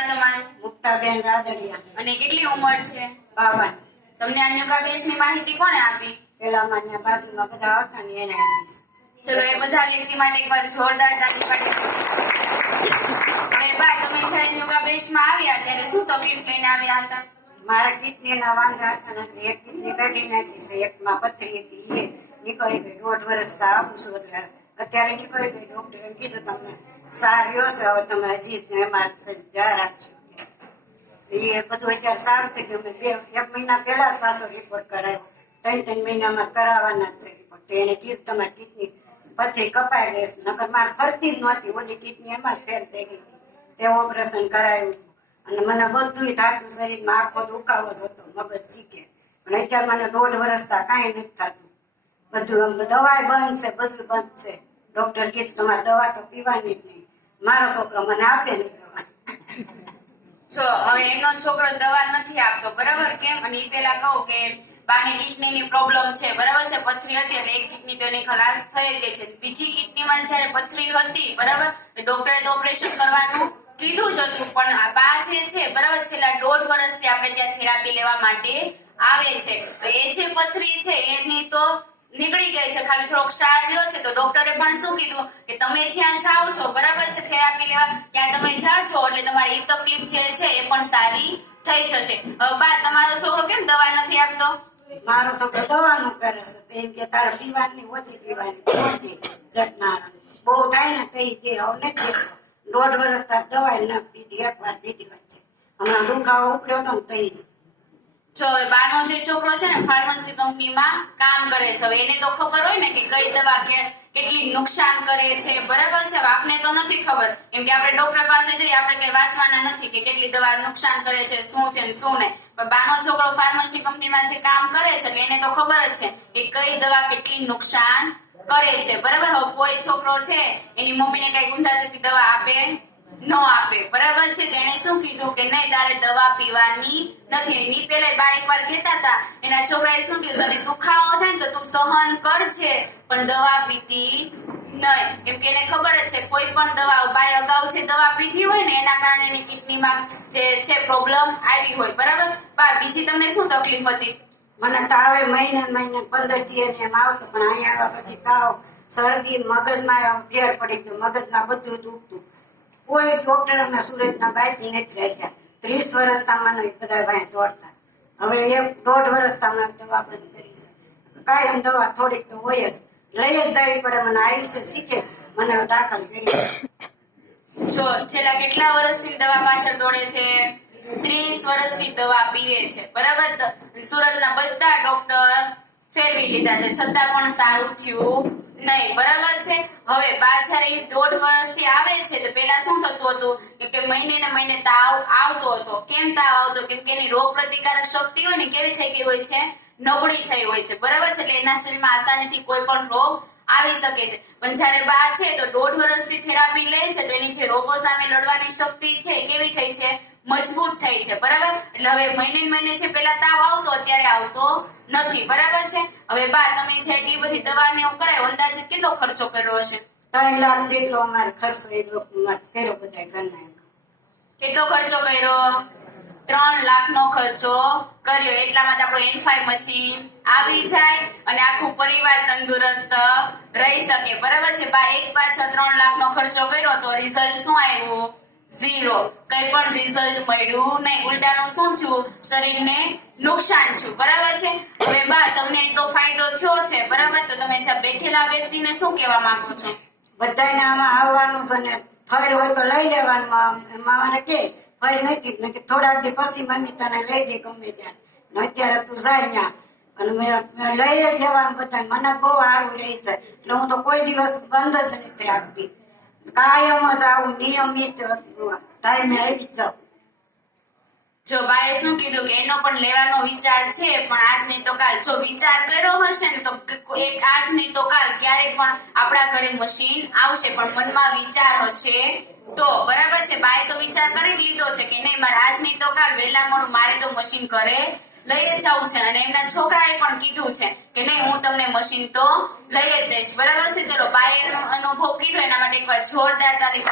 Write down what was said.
તમારું મુક્તાબેન રાદડિયા. અને કેટલી ઉંમર છે? 52. તમને આ યોગાભ્યાસ ની માહિતી કોણે આપી? પેલા માન્ય બાજુમાં બધા હતા ને એને આપી. ચલો એ બધા વ્યક્તિ માટે એકવાર જોરદાર તાળી પાડી. હવે બા તમે જ્યારે યોગાભ્યાસ માં આવ્યા ત્યારે શું તકલીફ લઈને આવ્યા હતા? મારા કિડનીના વાંધા હતા ને એક કિડની કાઢી નાખી છે, એકમાં પથરી હતી, એ નીકળી ગઈ. 1.5 વર્ષ આપું છું એટલે અત્યારે નીકળી ગઈ. ડોક્ટરે કીધું તમને સારું હશે, હવે તમે હજી એમાં ધ્યાન રાખજો. એ બધું અત્યારે સારું થઈ ગયું. મેં 1 મહિના પહેલા જ પાછો રિપોર્ટ કરાવ્યો. 3 મહિનામાં કરાવવાના જ છે રિપોર્ટ. એને કીધું તમારી કિડની પથરી કપાઈ ગઈ, નકર મારે ફરતી જ નહોતી. ઓલી કિડની એમાં જ ફેલ થઈ ગઈ હતી. તે ઓપરેશન કરાવ્યું હતું અને મને બધું થતું, શરીરમાં આખો દુખાવો જ હતો, મગજ ચીકે. પણ અત્યારે મને 1.5 વર્ષ કાંઈ નથી થતું. બધું દવાઈ બંધ છે, બધું બંધ છે. ડોક્ટર કીધું તમારે દવા તો પીવાની જ નહીં. મારો છોકરો મને આપે નહીં દવા. જો હવે એમનો છોકરો દવા નથી આપતો, બરાબર? કેમ? અને એ પેલા કહું કે બાની કિડની ની પ્રોબ્લેમ છે, બરાબર છે? પથરી હતી એટલે એક કિડની તો એની ખલાસ થઈ ગઈ છે. બીજી કિડનીમાં જયારે પથરી હતી, બરાબર, ડોક્ટરે તો ઓપરેશન કરવાનું કીધું જ હતું. પણ આ બા જે છે, બરાબર, છેલ્લા 1.5 વર્ષથી આપણે ત્યાં થેરાપી લેવા માટે આવે છે. તો એ જે પથરી છે એની તો નીકળી ગઈ છે, ખાલી થોડોક ક્ષાર રહ્યો છે. તો ડોક્ટરે પણ શું કીધું કે તમે જ્યાં જાઓ છો, બરાબર છે, થેરાપી લેવા, ત્યાં તમે જાઓ છો એટલે તમારી એ તકલીફ જે છે એ પણ સારી થઈ જશે. હવે બા તમારો છોકરો કેમ દવા નથી આપતો? મારો છોકરો દવાનું કરે છે. એમ કે તારે પીવાની ઓછી પીવાની, જટનારા બહુ થાય ને થઈ દે. હવે નથી દેતો. 1.5 વર્ષ તાર દવાઈ ન પીધી, 1 વાર પીધી વચ્ચે. હમણાં દુખાવો ઉપડ્યો હતો ને થઈ. જો હવે બાનો જે છોકરો છે ને ફાર્મસી કંપનીમાં કામ કરે છે. હવે એને તો ખબર હોય ને કે કઈ દવા કેટલી નુકસાન કરે છે, બરાબર છે? આપને તો નથી ખબર, કેમ કે આપણે ડોક્ટર પાસે જઈએ, આપણે કઈ વાંચવાના નથી કે કેટલી દવા નુકસાન કરે છે, શું છે ને શું નહીં. પણ બાનો છોકરો ફાર્મસી કંપનીમાં જે કામ કરે છે એટલે એને તો ખબર જ છે કે કઈ દવા કેટલી નુકસાન કરે છે, બરાબર? હવે કોઈ છોકરો છે એની મમ્મીને કઈ ગુંધા જતી દવા આપે ન આપે, બરાબર છે? તો એને શું કીધું કે નહીં, તારે દવા પીવાની નથી. એની પેલા બા એકવાર કહેતા હતા, એના છોકરાએ શું કીધું, તને દુખાવો થાય ને તો તું સહન કરજે પણ દવા પીતી નહીં. કેમ કે એને ખબર જ છે કોઈ પણ દવા, બાએ અગાઉ જે દવા પીધી હોય ને એના કારણે એની કિડનીમાં જે છે પ્રોબ્લેમ આવી હોય, બરાબર? બા બીજી તમને શું તકલીફ હતી? મને તાવે મહિને 15 દિવસ એમ આવતો, પણ અહીંયા આવ્યા પછી તાવ, શરદી, મગજમાં ફેર પડી ગયો. મગજમાં બધું દુખતું. કોઈ ડોક્ટર અમે સુરતના બાયથી નથી રાખ્યા. 30 વર્ષ મને બધા ભાઈ દોડતા. હવે 1.5 વર્ષ તમે દવા બંધ કરી છે. કાયમ દવા થોડીક તો હોય જ, લઈ જ જવી પડે. મને આયુષ્ય શીખે, મને દાખલ કરી. જો છેલ્લા કેટલા વર્ષથી દવા પાછળ દોડે છે? 30 વર્ષથી દવા પીવે છે, બરાબર? સુરતના બધા ડોક્ટર ફેરવી લીધા છે, છતાં પણ સારું થયું નહીં, બરાબર છે? હવે બા જ્યારે 1.5 વર્ષથી આવે છે તો પેલા શું થતું હતું કે મહિને ને મહિને તાવ આવતો હતો. કેમ તાવ આવતો? કેમ કે એની રોગ પ્રતિકારક શક્તિ હોય ને કેવી થઈ ગઈ હોય છે, નબળી થઈ હોય છે, બરાબર છે? એટલે એના શરીરમાં આસાનીથી કોઈ પણ રોગ આવી શકે છે. પણ જ્યારે બા છે તો 1.5 વર્ષથી થેરાપી લે છે તો એની જે રોગો સામે લડવાની શક્તિ છે કેવી થઈ છે, મજબૂત થઈ છે, બરાબર? એટલે હવે મહિને મહિને છે પેલા તાવ આવતો, અત્યારે આવતો નથી, બરાબર છે? હવે બા તમે જે એટલી બધી દવા ને એવું કરાય, અંદાજિત કેટલો ખર્ચો કર્યો હશે? 3 લાખ જેટલો અમારે ખર્ચો કર્યો બધા ઘરના. કેટલો ખર્ચો કર્યો? 3 લાખનો ખર્ચો કર્યો. એટલામાં તો આપણું N5 મશીન આવી જાય અને આખું પરિવાર તંદુરસ્ત રહી શકે, બરાબર છે? બા એક પાછળ 3 લાખનો ખર્ચો કર્યો તો રિઝલ્ટ શું આવ્યું? 0. કઈ પણ રિઝલ્ટ મળ્યું નહીં. ઉલટાનું શું થયું? શરીરને નુકસાન થયું, બરાબર છે? હવે બા તમને એટલો ફાયદો થયો છે, બરાબર? તો તમે જ્યાં બેઠેલા વ્યક્તિને શું કહેવા માંગો છો? બધાને આમાં આવવાનું છે ને, ફર હોય તો લઈ લેવાનું. મામાને કે ફર નથી ને, કે થોડાક દી પછી મમ્મી તને લઈ દે ગમે ત્યાં, અત્યારે તું જાય ત્યાં. અને મેં લઈ જ લેવાનું બધા. મને બહુ સારું રહે છે એટલે હું તો કોઈ દિવસ બંધ જ નથી રાખતી. કાયમ જ આવું નિયમિત ટાઈમે આવી જ જાઉં. જો બાએ શું કીધું કે એનો પણ લેવાનો વિચાર છે, પણ આજ નહીં તો કાલ. જો વિચાર કર્યો હશે ને તો એક આજ નહીં તો કાલ ક્યારેક પણ આપણા ઘરે મશીન આવશે, પણ મનમાં વિચાર હશે તો, બરાબર છે? બાએ તો વિચાર કરી જ લીધો છે કે નહીં, મારે આજ નહીં તો કાલ વહેલા મોડું મારે તો મશીન ઘરે લઈ જ જવું છે. અને એમના છોકરાએ પણ કીધું છે કે નહીં, હું તમને મશીન તો લઈ જ દઈશ, બરાબર છે? ચલો, બાએ અનુભવ કીધો એના માટે એકવાર જોરદાર તારીફ.